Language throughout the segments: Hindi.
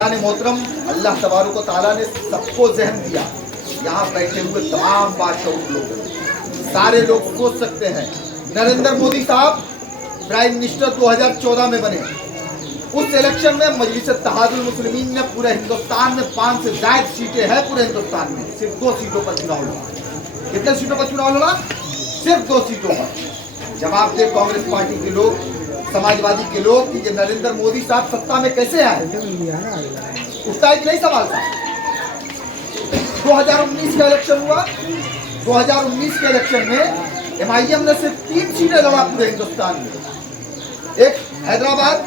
मोहतरम अल्लाह तबारक व तआला ने सबको जहन दिया। यहाँ बैठे हुए तमाम बादशाह लोग, सारे लोग सोच सकते हैं नरेंद्र मोदी साहब प्राइम मिनिस्टर 2014 में बने। उस इलेक्शन में मजलिस इत्तेहादुल मुस्लिमीन ने पूरे हिंदुस्तान में 5 से ज्यादा सीटें हैं। पूरे हिंदुस्तान में सिर्फ 2 सीटों पर चुनाव लड़ा। कितने सीटों पर चुनाव लड़ा? सिर्फ 2 सीटों पर। जवाब दे कांग्रेस पार्टी के लोग, समाजवादी के लोग कि ये नरेंद्र मोदी साहब सत्ता में कैसे आए? उठता है कि नहीं सवाल था? 2019 का इलेक्शन हुआ। 2019 के इलेक्शन में MIM ने सिर्फ 3 सीटें लड़ा पूरे हिंदुस्तान में। एक हैदराबाद,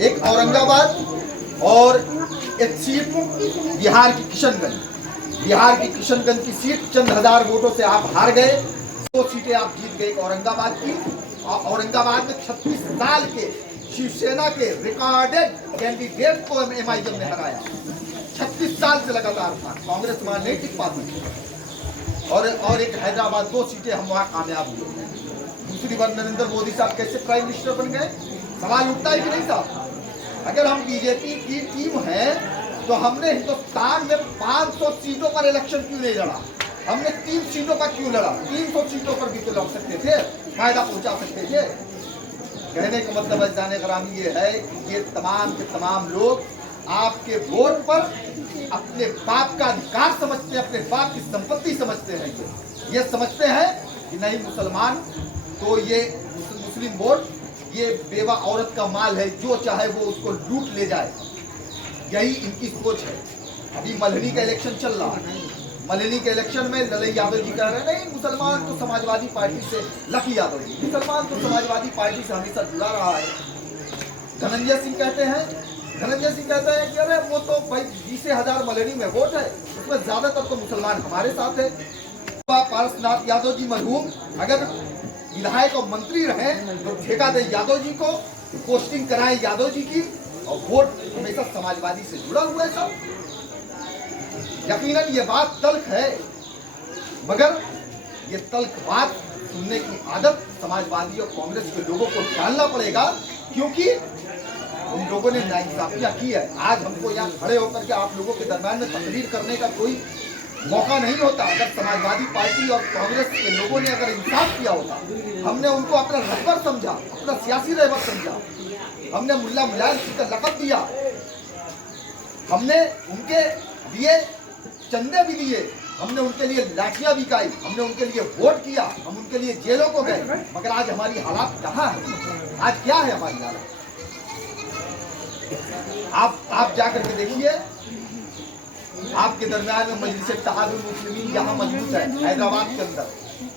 एक औरंगाबाद और एक सीट बिहार की किशनगंज। बिहार की किशनगंज की सीट चंद हजार वोटों से आप हार गए। 2 सीटें आप जीत गए औरंगाबाद की। औरंगाबाद में 36 साल के शिवसेना के रिकॉर्डेड कैंडिडेट को MIM ने हराया। 36 साल से लगातार था, कांग्रेस वहां नहीं टिक पाती। और एक हैदराबाद, 2 सीटें हम वहां कामयाब हुए। दूसरी बार नरेंद्र मोदी साहब कैसे प्राइम मिनिस्टर बन गए? सवाल उठता है कि नहीं साहब? अगर हम बीजेपी की टीम है तो हमने हिंदुस्तान में 500 सीटों पर इलेक्शन क्यों नहीं लड़ा? हमने 3 सीटों पर क्यों लड़ा? 300 सीटों पर भी तो लड़ सकते थे, फायदा पहुंचा सकते थे। कहने का मतलब जाने ग्रामी ये है कि ये तमाम के तमाम लोग आपके वोट पर अपने बाप का अधिकार समझते हैं, अपने बाप की संपत्ति समझते हैं। ये समझते हैं कि नहीं मुसलमान तो ये मुस्लिम वोट ये बेवा औरत का माल है, जो चाहे वो उसको लूट ले जाए। यही इनकी सोच है। अभी मल्हनी का इलेक्शन चल रहा है। मल्हनी के इलेक्शन में ललई यादव जी कह रहे हैं नहीं मुसलमान तो समाजवादी पार्टी से, लकी यादव जी मुसलमान तो समाजवादी पार्टी से हमेशा जुड़ा रहा है। धनंजय सिंह कहते हैं कि अरे वो तो भाई 20,000 मल्हनी में वोट है, उसमें ज्यादातर तो मुसलमान हमारे साथ है। पारसनाथ यादव जी मरहूम अगर विधायक और मंत्री रहे तो ठेका दे यादव जी को, पोस्टिंग कराए यादव जी की, और वोट हमेशा समाजवादी से जुड़ा हुआ है सब। यकीनन ये बात तल्ख है, मगर ये तल्ख बात सुनने की आदत समाजवादी और कांग्रेस के लोगों को डालना पड़ेगा, क्योंकि उन लोगों ने नाइंसाफियां की है। आज हमको यहाँ खड़े होकर के आप लोगों के दरम्यान में तकरीर करने का कोई मौका नहीं होता। अगर समाजवादी पार्टी और कांग्रेस के लोगों ने अगर इंसाफ किया होता, हमने उनको अपना रहबर समझा, अपना सियासी रहबर समझा, हमने मुल्ला मुलायम सिंह का लक़ब दिया, हमने उनके लिए चंदे भी लिए, हमने उनके लिए लाठियां भी खाई, हमने उनके लिए वोट किया, हम उनके लिए जेलों को गए। मगर आज हमारी हालात कहाँ है? आज क्या है हमारी हालत? आप जाकर के देखिए, आपके दरमियान में मजलिस इत्तेहादुल मुस्लिमीन यहाँ मौजूद है हैदराबाद के अंदर।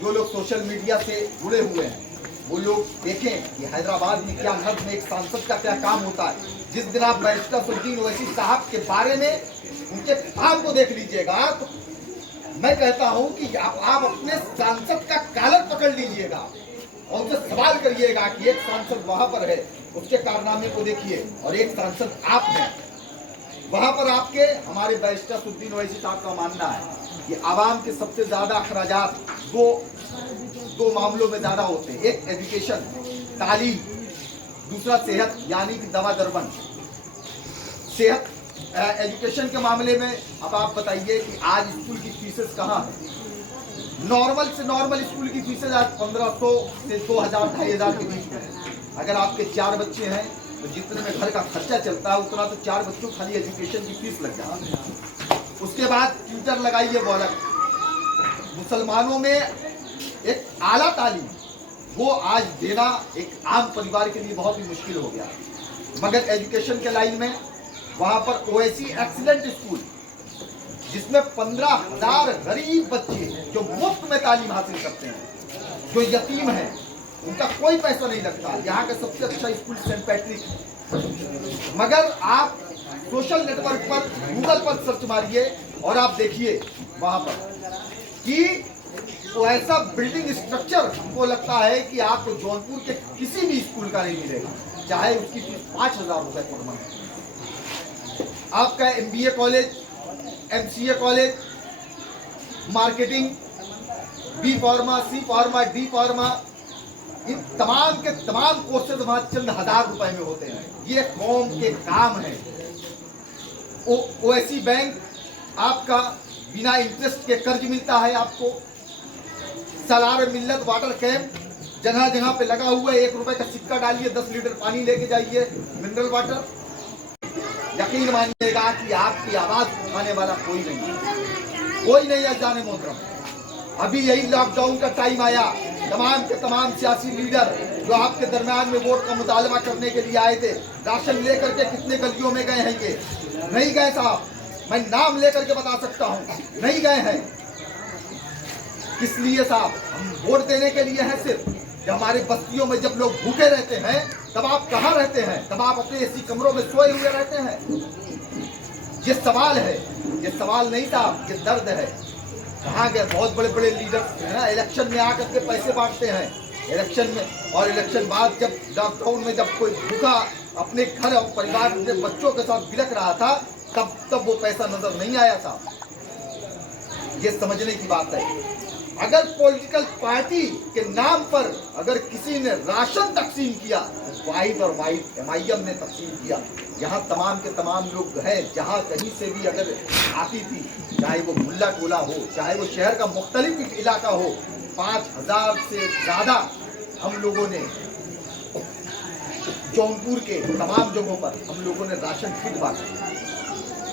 जो लोग सोशल मीडिया से जुड़े हुए हैं वो लोग देखें कि हैदराबाद में क्या नज़्म में एक सांसद का क्या काम होता है। जिस दिन आप बैरिस्टर सैफुद्दीन ओवैसी साहब के बारे में उनके काम को देख लीजिएगा तो मैं कहता हूं कि आप अपने सांसद का कॉलर पकड़ लीजिएगा और उनसे सवाल करिएगा कि एक सांसद वहां पर है, उसके कारनामे को देखिए, और एक सांसद आप हैं वहां पर। आपके हमारे बैरिस्टर सैफुद्दीन ओवैसी साहब का मानना है कि आवाम के सबसे ज्यादा अखराजात दो मामलों में ज्यादा होते हैं। एक एजुकेशन, तालीम, दूसरा सेहत यानी कि दवा दरबन। सेहत एजुकेशन के मामले में अब आप बताइए कि आज स्कूल की फीसेस कहाँ है? नॉर्मल से नॉर्मल स्कूल की फीसेस आज 1500 से 2000 2500 के बीच में है। अगर आपके 4 बच्चे हैं तो जितने में घर का खर्चा चलता है उतना तो 4 बच्चों खाली एजुकेशन की फीस लग जाती है। उसके बाद ट्यूटर लगाइए वो अलग। मुसलमानों में एक आला तालीम वो आज देना एक आम परिवार के लिए बहुत ही मुश्किल हो गया। मगर एजुकेशन के लाइन में वहां पर ओवैसी एक्सीलेंट स्कूल जिसमें 15,000 गरीब बच्चे जो मुफ्त में तालीम हासिल करते हैं, जो यतीम हैं, उनका कोई पैसा नहीं लगता। यहाँ का सबसे अच्छा स्कूल सेंट पैट्रिक है। मगर आप सोशल नेटवर्क पर गूगल पर सर्च मारिए और आप देखिए वहां पर कि तो ऐसा बिल्डिंग स्ट्रक्चर हमको लगता है कि आपको जौनपुर के किसी भी स्कूल का नहीं मिलेगा, चाहे उसकी फीस 5,000 रुपए पर मंथ। आपका MBA college, MCA college, marketing, B pharma, C pharma, D pharma, इन तमाम के तमाम कोर्सेज वहां चंद हजार रुपए में होते हैं। ये कौम के काम है। ओएसी बैंक आपका बिना इंटरेस्ट के कर्ज मिलता है आपको। सलार मिल्लत वाटर कैंप जगह जगह पे लगा हुआ है, 1 रुपए का सिक्का डालिए 10 लीटर पानी लेके जाइए मिनरल वाटर। यकीन मानिएगा कि आपकी आवाज उठाने वाला कोई नहीं है जाने मोहतरम। अभी यही लॉकडाउन का टाइम आया, तमाम के तमाम सियासी लीडर जो आपके दरमियान में वोट का मुतालबा करने के लिए आए थे, राशन लेकर के कितने गलियों में गए हैं? ये नहीं गए साहब, मैं नाम लेकर के बता सकता हूं, नहीं गए हैं। किस लिए साहब? हम वोट देने के लिए हैं सिर्फ। जब हमारे बस्तियों में जब लोग भूखे रहते हैं तब आप कहाँ रहते हैं? तब आप अपने एसी कमरों में सोए हुए रहते हैं। ये सवाल है, ये सवाल नहीं साहब, ये दर्द है। कहाँ गए बहुत बड़े बड़े लीडर इलेक्शन में आकर के पैसे बांटते हैं, इलेक्शन में, और इलेक्शन बाद जब लॉकडाउन में जब कोई भूखा अपने घर और परिवार अपने बच्चों के साथ बिलख रहा था तब वो पैसा नजर नहीं आया था। ये समझने की बात है। अगर पॉलिटिकल पार्टी के नाम पर अगर किसी ने राशन तकसीम किया तो वाहिद और वाहिद MIM ने तकसीम किया। यहाँ तमाम के तमाम लोग हैं, जहाँ कहीं से भी अगर आती थी, चाहे वो मुल्ला टोला हो, चाहे वो शहर का मुख्तलिफ इलाका हो, 5000 से ज़्यादा हम लोगों ने जौनपुर के तमाम जगहों पर हम लोगों ने राशन किट बांटे।